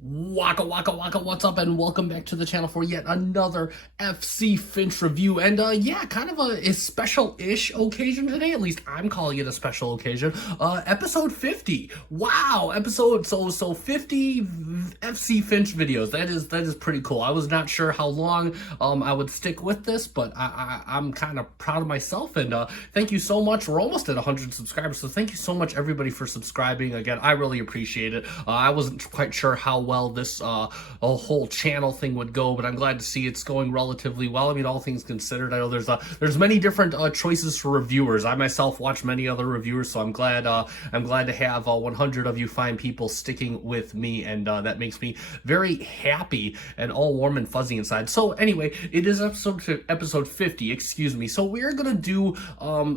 Waka, what's up, and welcome back to the channel for yet another FC Finch review. And yeah, kind of a special-ish occasion today. At least I'm calling it a special occasion. Episode 50. Wow, episode so 50 FC Finch videos. That is pretty cool. I was not sure how long I would stick with this, but I'm kind of proud of myself. And thank you so much. We're almost at 100 subscribers, so thank you so much everybody for subscribing. Again, I really appreciate it. I wasn't quite sure how well this whole channel thing would go, but I'm glad to see it's going relatively well. I mean, all things considered, I know there's many different choices for reviewers. I myself watch many other reviewers, so I'm glad to have 100 of you fine people sticking with me, and that makes me very happy and all warm and fuzzy inside. So anyway, it is episode 50, excuse me. So we're gonna do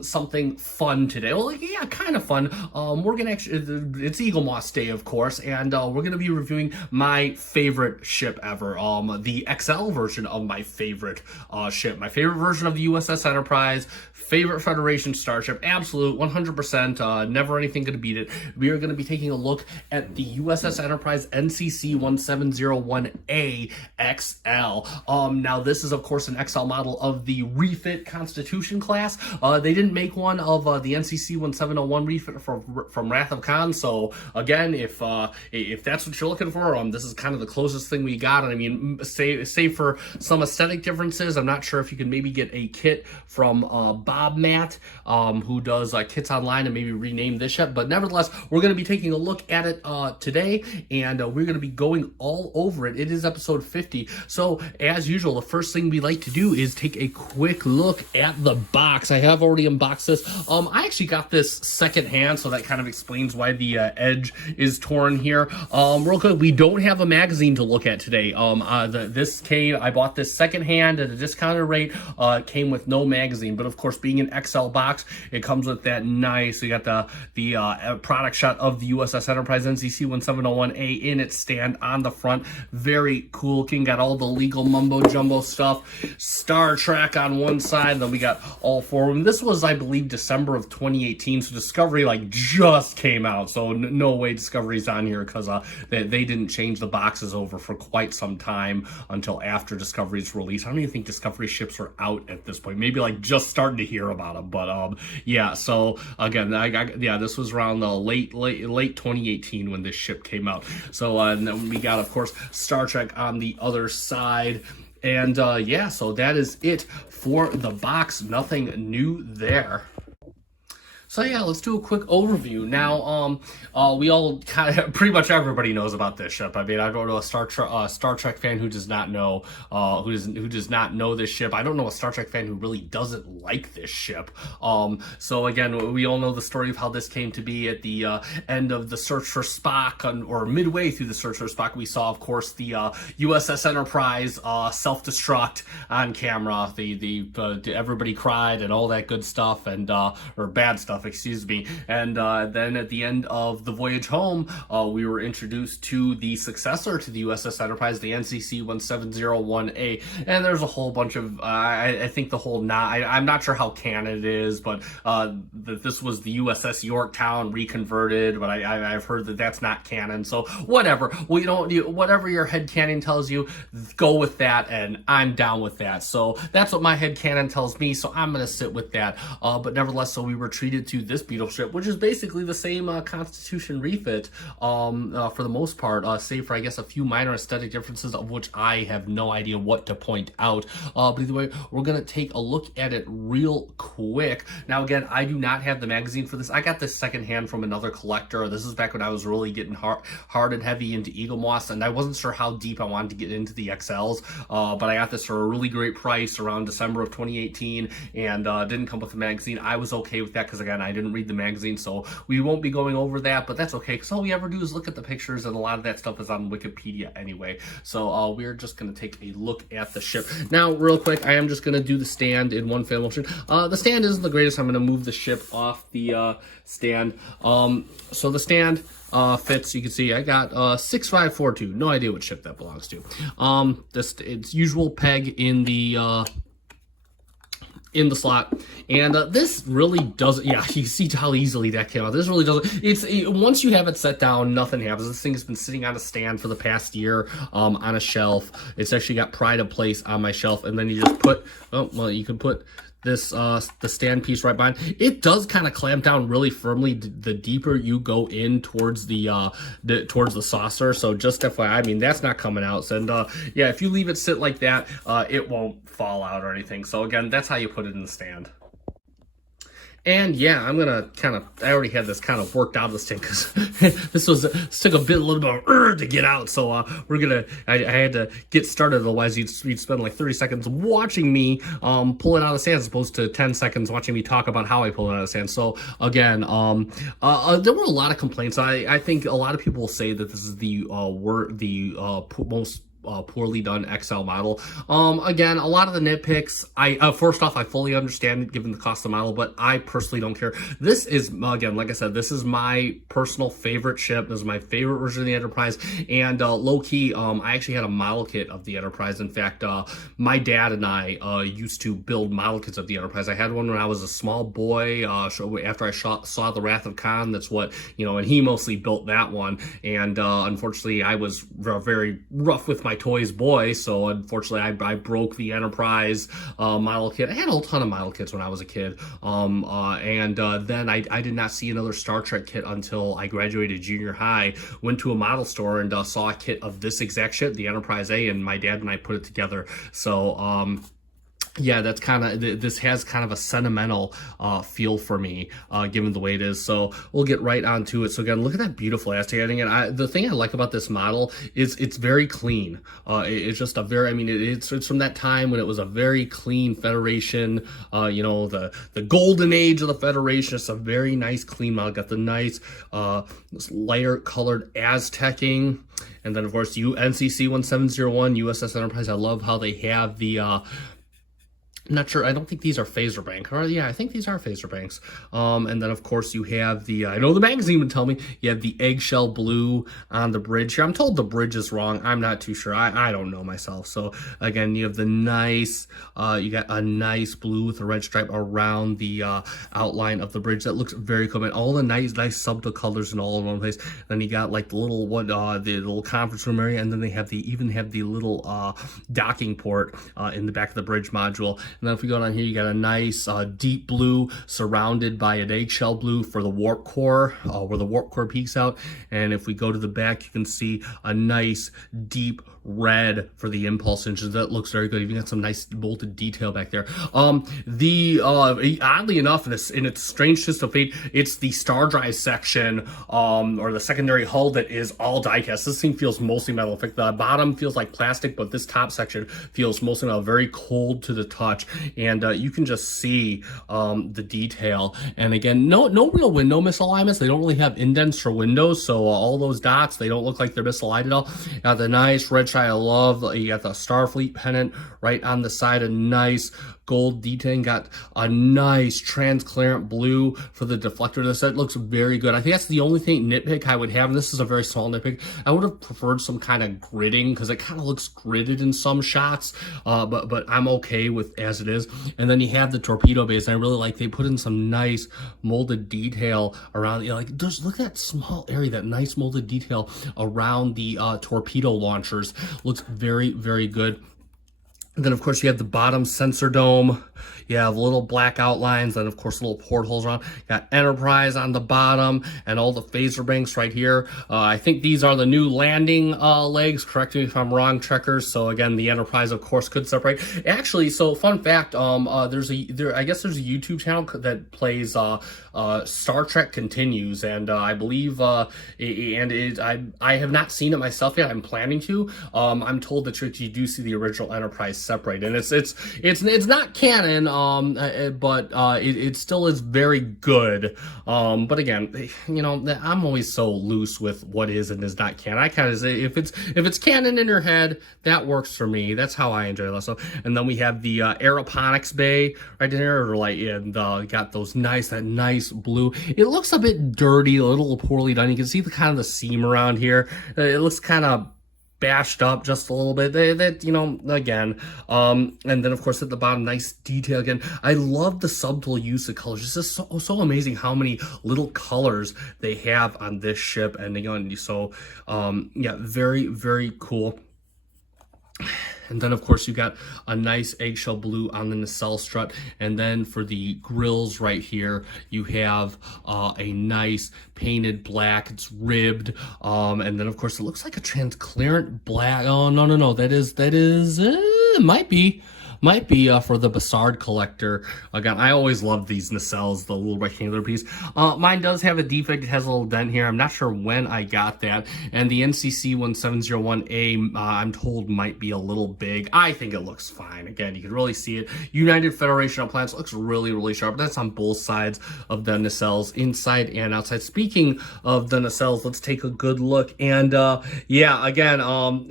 something fun today. Well, yeah, kind of fun. We're gonna actually, it's Eaglemoss Day, of course, and we're gonna be reviewing my favorite ship ever, the XL version of my favorite ship, my favorite version of the U.S.S. Enterprise, favorite Federation starship, absolute 100%, never anything gonna beat it. We are gonna be taking a look at the U.S.S. Enterprise NCC-1701-A XL. Now this is of course an XL model of the refit Constitution class. They didn't make one of the NCC-1701 refit from Wrath of Khan, so again, if that's what you're looking for, this is kind of the closest thing we got. And I mean, save for some aesthetic differences, I'm not sure if you can maybe get a kit from Bob Matt, who does kits online, and maybe rename this ship. But nevertheless, we're going to be taking a look at it today, and we're going to be going all over it. It is episode 50. So as usual, the first thing we like to do is take a quick look at the box. I have already unboxed this. I actually got this secondhand, so that kind of explains why the edge is torn here. Real quick, we don't have a magazine to look at today. I bought this secondhand at a discounted rate. It came with no magazine, but of course, being an XL box, it comes with that nice. You got the product shot of the U.S.S. Enterprise NCC-1701-A in its stand on the front. Very cool looking. Got all the legal mumbo jumbo stuff. Star Trek on one side, and then we got all four of them. This was, I believe, December of 2018, so Discovery just came out, so no way Discovery's on here, because they didn't change the boxes over for quite some time until after Discovery's release. I don't even think Discovery ships are out at this point. Maybe just starting to hear about them, but yeah. So again, this was around the late 2018 when this ship came out. So and then we got, of course, Star Trek on the other side. And yeah, so that is it for the box. Nothing new there. So yeah, let's do a quick overview. Now, we all pretty much everybody knows about this ship. I mean, I go to a Star Trek fan who does not know, who does not know this ship. I don't know a Star Trek fan who really doesn't like this ship. So again, we all know the story of how this came to be. At the end of the search for Spock, or midway through the search for Spock, we saw, of course, the U.S.S. Enterprise self-destruct on camera. Everybody cried and all that good stuff, and or bad stuff, excuse me. And then at the end of the voyage home, we were introduced to the successor to the U.S.S. Enterprise, the NCC-1701-A. And there's a whole bunch of, I think the whole, I'm not sure how canon it is, but that this was the U.S.S. Yorktown reconverted, but I've heard that that's not canon. So whatever, whatever your headcanon tells you, go with that, and I'm down with that. So that's what my headcanon tells me, so I'm going to sit with that. But nevertheless, so we were treated to this beetle ship, which is basically the same Constitution refit for the most part, save for, I guess, a few minor aesthetic differences, of which I have no idea what to point out. But either way, we're going to take a look at it real quick. Now, again, I do not have the magazine for this. I got this secondhand from another collector. This is back when I was really getting hard and heavy into Eaglemoss, and I wasn't sure how deep I wanted to get into the XLs, but I got this for a really great price around December of 2018, and didn't come with a magazine. I was okay with that, because again, I didn't read the magazine, so we won't be going over that, but that's okay, because all we ever do is look at the pictures, and a lot of that stuff is on Wikipedia anyway. So we're just going to take a look at the ship. Now, real quick, I am just going to do the stand in one fail motion. The stand isn't the greatest. I'm going to move the ship off the stand. So the stand fits. You can see I got 6542. No idea what ship that belongs to. It's usual peg in the in the slot. And this really doesn't, yeah, you see how easily that came out. This really doesn't, once you have it set down, nothing happens. This thing has been sitting on a stand for the past year, on a shelf. It's actually got pride of place on my shelf. And then you just put, oh, well, you can put this, the stand piece right behind. It does kind of clamp down really firmly the deeper you go in towards towards the saucer. So just FYI, I mean, that's not coming out. And yeah, if you leave it sit like that, it won't fall out or anything. So again, that's how you put it in the stand. And yeah, I'm gonna I already had this kind of worked out of this thing because this took a little bit of to get out. So I had to get started. Otherwise, you'd spend like 30 seconds watching me pull it out of the sand as opposed to 10 seconds watching me talk about how I pull it out of the sand. So again, there were a lot of complaints. I think a lot of people will say that this is the most poorly done XL model. Again, a lot of the nitpicks, first off, I fully understand it given the cost of the model, but I personally don't care. This is, again, like I said, this is my personal favorite ship. This is my favorite version of the Enterprise, and low-key, I actually had a model kit of the Enterprise. In fact, my dad and I used to build model kits of the Enterprise. I had one when I was a small boy, after I saw The Wrath of Khan. That's what, and he mostly built that one, and unfortunately, I was very rough with my toys boy, so unfortunately I broke the Enterprise model kit. I had a ton of model kits when I was a kid, and then I did not see another Star Trek kit until I graduated junior high, went to a model store and saw a kit of this exact ship, the Enterprise A, and my dad and I put it together. So yeah, that's this has kind of a sentimental feel for me, given the way it is. So we'll get right onto it. So again, look at that beautiful aesthetic. And the thing I like about this model is it's very clean. It's just it's from that time when it was a very clean Federation, the golden age of the Federation. It's a very nice, clean model. Got the nice, lighter colored Aztecing. And then of course, NCC-1701 U.S.S. Enterprise. I love how they have the, I'm not sure. I don't think these are phaser bank. Or yeah, I think these are phaser banks. And then of course you have the. I know the magazine would tell me you have the eggshell blue on the bridge here. I'm told the bridge is wrong. I'm not too sure. I don't know myself. So again, you have the nice. You got a nice blue with a red stripe around the outline of the bridge. That looks very cool. And all the nice subtle colors in all in one place. Then you got like the little the little conference room area, and then they have even have the little docking port in the back of the bridge module. And then if we go down here, you got a nice deep blue surrounded by an eggshell blue for the warp core, where the warp core peeks out. And if we go to the back, you can see a nice deep red for the impulse engines. That looks very good. Even got some nice bolted detail back there. Oddly enough, in its strange twist of fate, it's the star drive section, or the secondary hull that is all die-cast. This thing feels mostly metal. In fact, the bottom feels like plastic, but this top section feels mostly metal, very cold to the touch. And you can just see the detail. And again, no real window misalignments. They don't really have indents for windows, so all those dots, they don't look like they're misaligned at all. Got the nice red stripe. I love, you got the Starfleet pennant right on the side, a nice gold detailing. Got a nice transparent blue for the deflector. This set looks very good. I think that's the only nitpick I would have, and this is a very small nitpick. I would have preferred some kind of gridding, because it kind of looks gridded in some shots, but I'm okay with as it is. And then you have the torpedo bays, and I really like they put in some nice molded detail around, just look at that small area, that nice molded detail around the torpedo launchers. Looks very, very good. And then, of course, you have the bottom sensor dome. You have little black outlines, and of course, little portholes around. Got Enterprise on the bottom, and all the phaser banks right here. I think these are the new landing legs. Correct me if I'm wrong, Trekkers. So again, the Enterprise, of course, could separate. Actually, so fun fact: I guess there's a YouTube channel that plays Star Trek Continues, and I believe I have not seen it myself yet. I'm planning to. I'm told that you do see the original Enterprise separate, and it's not canon. But it still is very good. But again, I'm always so loose with what is and is not canon. I kind of say if it's canon in your head, that works for me. That's how I enjoy it. So, and then we have the aeroponics bay right there, and got that nice blue. It looks a bit dirty, a little poorly done. You can see the kind of the seam around here. It looks kind of bashed up just a little bit. That, you know, again, and then of course at the bottom, nice detail again. I love the subtle use of colors. It's just so amazing how many little colors they have on this ship. And again, so yeah, very cool. And then, of course, you got a nice eggshell blue on the nacelle strut. And then for the grills right here, you have a nice painted black. It's ribbed. And then, of course, it looks like a transparent black. Oh, no. That is, might be for the Bassard collector. Again, I always love these nacelles, the little rectangular piece. Mine does have a defect. It has a little dent here. I'm not sure when I got that. And the NCC-1701-A, I'm told might be a little big. I think it looks fine. Again, you can really see it. United Federation of Planets looks really sharp. That's on both sides of the nacelles, inside and outside. Speaking of the nacelles, let's take a good look. And yeah, again,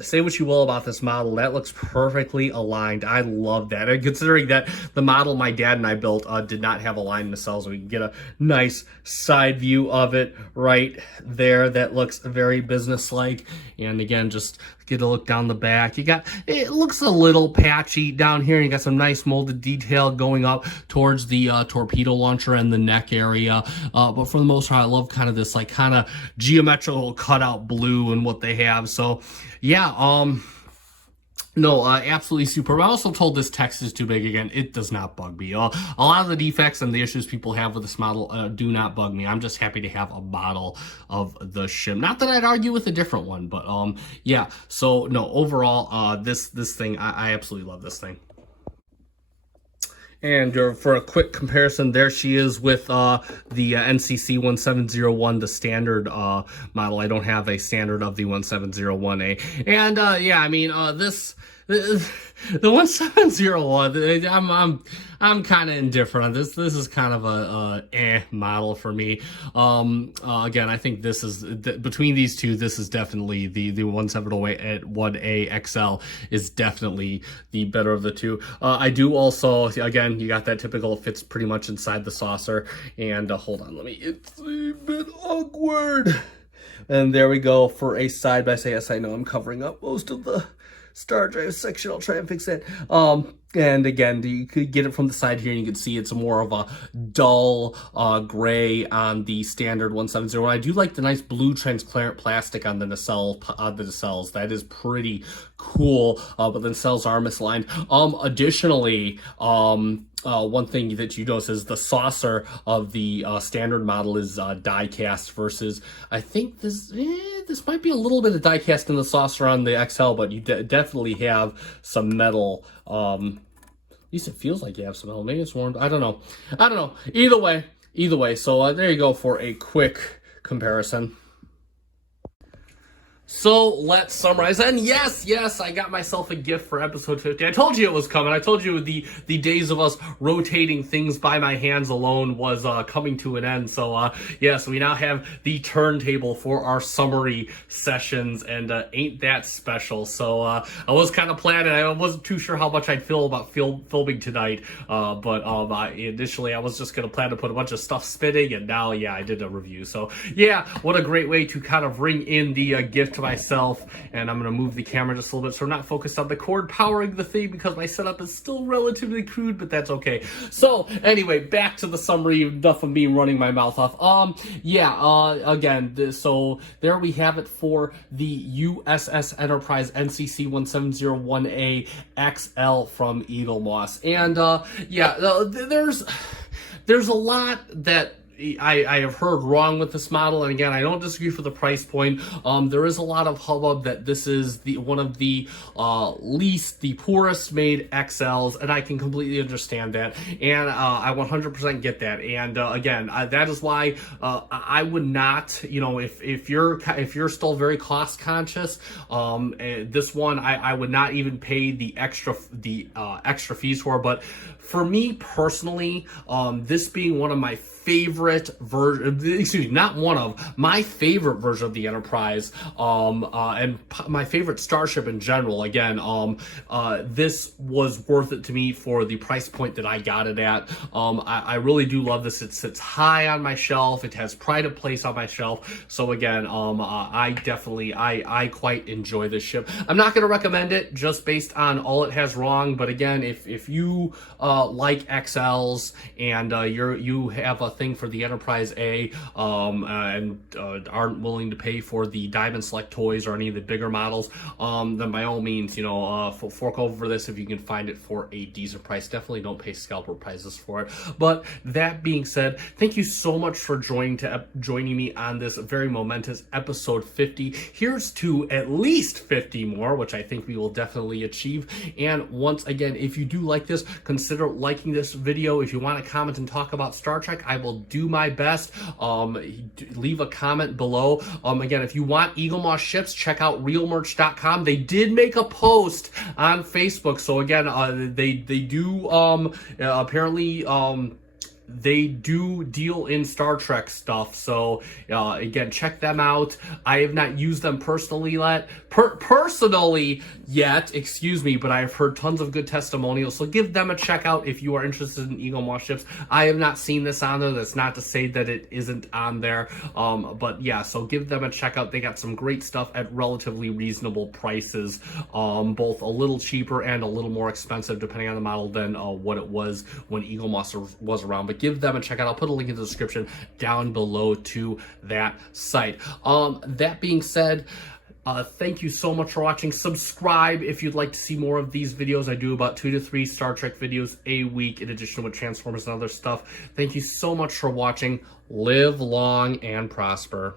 say what you will about this model. That looks perfectly aligned. I love that, and considering that the model my dad and I built did not have aligned nacelles, we can get a nice side view of it right there. That looks very business-like. And again, just get a look down the back. You got, it looks a little patchy down here. You got some nice molded detail going up towards the torpedo launcher and the neck area. But for the most part, I love kind of this like kind of geometrical cutout blue and what they have. So yeah, no, absolutely superb. I also told this text is too big. Again, it does not bug me. A lot of the defects and the issues people have with this model do not bug me. I'm just happy to have a model of the ship. Not that I'd argue with a different one, but yeah. So no, overall, this thing, I absolutely love this thing. And for a quick comparison, there she is with the NCC-1701, the standard model. I don't have a standard of the 1701A. And yeah, I mean, the 1701, I'm kind of indifferent on this. This is kind of a model for me. Again, I think this is between these two. This is definitely the 1701A XL is definitely the better of the two. I do also, again, you got that typical, it fits pretty much inside the saucer. And hold on, it's a bit awkward. And there we go for a side by side. Yes, I know I'm covering up most of the star drive section. I'll try and fix it. And again, you could get it from the side here, and you can see it's more of a dull gray on the standard 170. I do like the nice blue transparent plastic on the nacelles. That is pretty cool. But the nacelles are misaligned. Additionally, one thing that you notice is the saucer of the standard model is die cast versus, I think this might be a little bit of die cast in the saucer on the XL, but you definitely have some metal. At least it feels like you have some metal. Maybe it's warmed. I don't know. Either way. So there you go for a quick comparison. So let's summarize. And yes, I got myself a gift for episode 50. I told you it was coming. I told you the days of us rotating things by my hands alone was coming to an end. So yes, we now have the turntable for our summary sessions, and ain't that special. So I was kind of planning. I wasn't too sure how much I'd feel about filming tonight. But initially I was just going to plan to put a bunch of stuff spinning, and now, yeah, I did a review. So yeah, what a great way to kind of ring in the gift to myself. And I'm going to move the camera just a little bit so I'm not focused on the cord powering the thing, because my setup is still relatively crude, but that's okay. So anyway, back to the summary. Enough of me running my mouth off. Again, so there we have it for the U.S.S. Enterprise NCC-1701-A XL from Eaglemoss. And yeah, there's a lot that I have heard wrong with this model, and again, I don't disagree for the price point. There is a lot of hubbub that this is one of the the poorest made XLs, and I can completely understand that, and I 100% get that. And again, that is why I would not, if you're still very cost conscious, this one I would not even pay the extra fees for. But for me personally, this being one of my favorite version, excuse me, not one of, my favorite version of the Enterprise, and my favorite starship in general. Again, this was worth it to me for the price point that I got it at. I really do love this. It sits high on my shelf. It has pride of place on my shelf. So again, I quite enjoy this ship. I'm not going to recommend it just based on all it has wrong, but again, if you like XLs and you have a thing for the Enterprise A, and aren't willing to pay for the Diamond Select toys or any of the bigger models, then by all means, fork over for this if you can find it for a decent price. Definitely don't pay scalper prices for it. But that being said, thank you so much for joining me on this very momentous episode 50. Here's to at least 50 more, which I think we will definitely achieve. And once again, if you do like this, consider liking this video. If you want to comment and talk about Star Trek, I will do my best. Leave a comment below. Again, if you want Eaglemoss ships, check out realmerch.com. They did make a post on Facebook. So again, they do apparently they do deal in Star Trek stuff. So again, check them out. I have not used them personally yet, excuse me, but I've heard tons of good testimonials. So give them a check out if you are interested in Eaglemoss ships. I have not seen this on there. That's not to say that it isn't on there. But yeah, so give them a check out. They got some great stuff at relatively reasonable prices, both a little cheaper and a little more expensive depending on the model than what it was when Eaglemoss was around. But give them a check out. I'll put a link in the description down below to that site. That being said, thank you so much for watching. Subscribe if you'd like to see more of these videos. I do about 2 to 3 Star Trek videos a week in addition with Transformers and other stuff. Thank you so much for watching. Live long and prosper.